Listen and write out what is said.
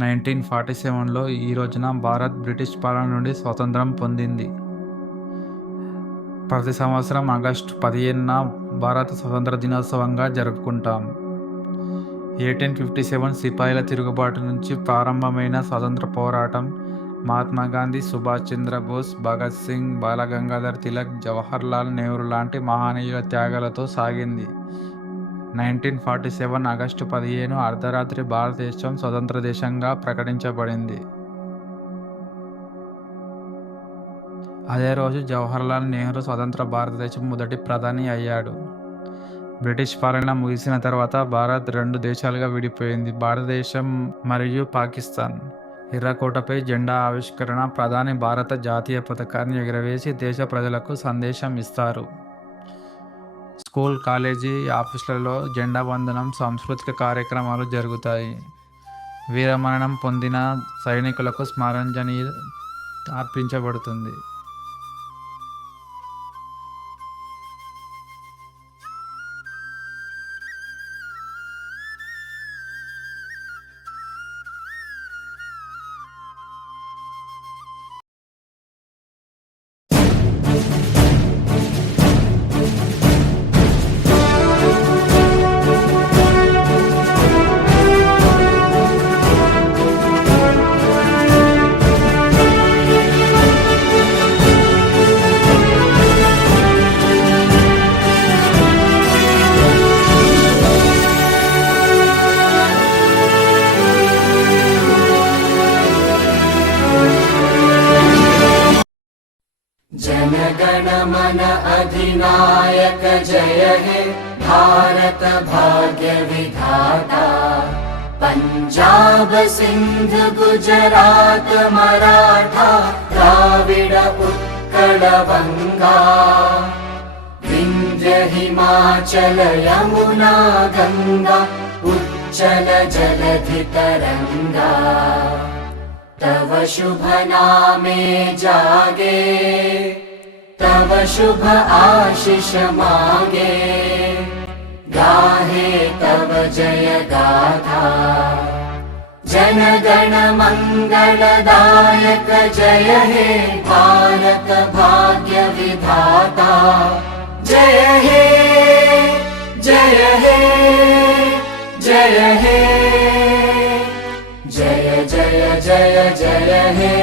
1947లో ఈ రోజున భారత్ బ్రిటిష్ పాలన నుండి స్వాతంత్రం పొందింది. ప్రతి సంవత్సరం ఆగస్టు 15న భారత స్వతంత్ర దినోత్సవంగా జరుపుకుంటాం. 1857 సిపాయిల తిరుగుబాటు నుంచి ప్రారంభమైన స్వాతంత్ర పోరాటం మహాత్మా గాంధీ, సుభాష్ చంద్రబోస్, భగత్ సింగ్, బాలగంగాధర్ తిలక్, జవహర్లాల్ నెహ్రూ లాంటి మహనీయుల త్యాగాలతో సాగింది. 1947 ఆగస్టు 15 అర్ధరాత్రి భారతదేశం స్వతంత్ర దేశంగా ప్రకటించబడింది. అదే రోజు జవహర్లాల్ నెహ్రూ స్వతంత్ర భారతదేశం మొదటి ప్రధాని అయ్యాడు. బ్రిటిష్ పాలన ముగిసిన తర్వాత భారత్ 2 దేశాలుగా విడిపోయింది, భారతదేశం మరియు పాకిస్తాన్. ఎర్రకోటపై జెండా ఆవిష్కరణ, ప్రధాని భారత జాతీయ పతాకాన్ని ఎగురవేసి దేశ ప్రజలకు సందేశం ఇస్తారు. స్కూల్, కాలేజీ, ఆఫీసులలో జెండా వందనం, సాంస్కృతిక కార్యక్రమాలు జరుగుతాయి. వీరమరణం పొందిన సైనికులకు స్మరణాంజలి అర్పించబడుతుంది. जनगण मन अधिनायक जय हे भारत भाग्य विधाता। पंजाब सिंध गुजरात मराठा द्राविड उत्कल बंगा, विंध्य हिमाचल यमुना गंगा उच्चल जलधि तरंगा। तव शुभ नामे जागे, तव शुभ आशीष मांगे, गाहे तव जय गाथा। जन गण मंगलदायक जय हे भारत भाग्य विधाता। जय हे जय हे जय हे जय जय जय जय हे।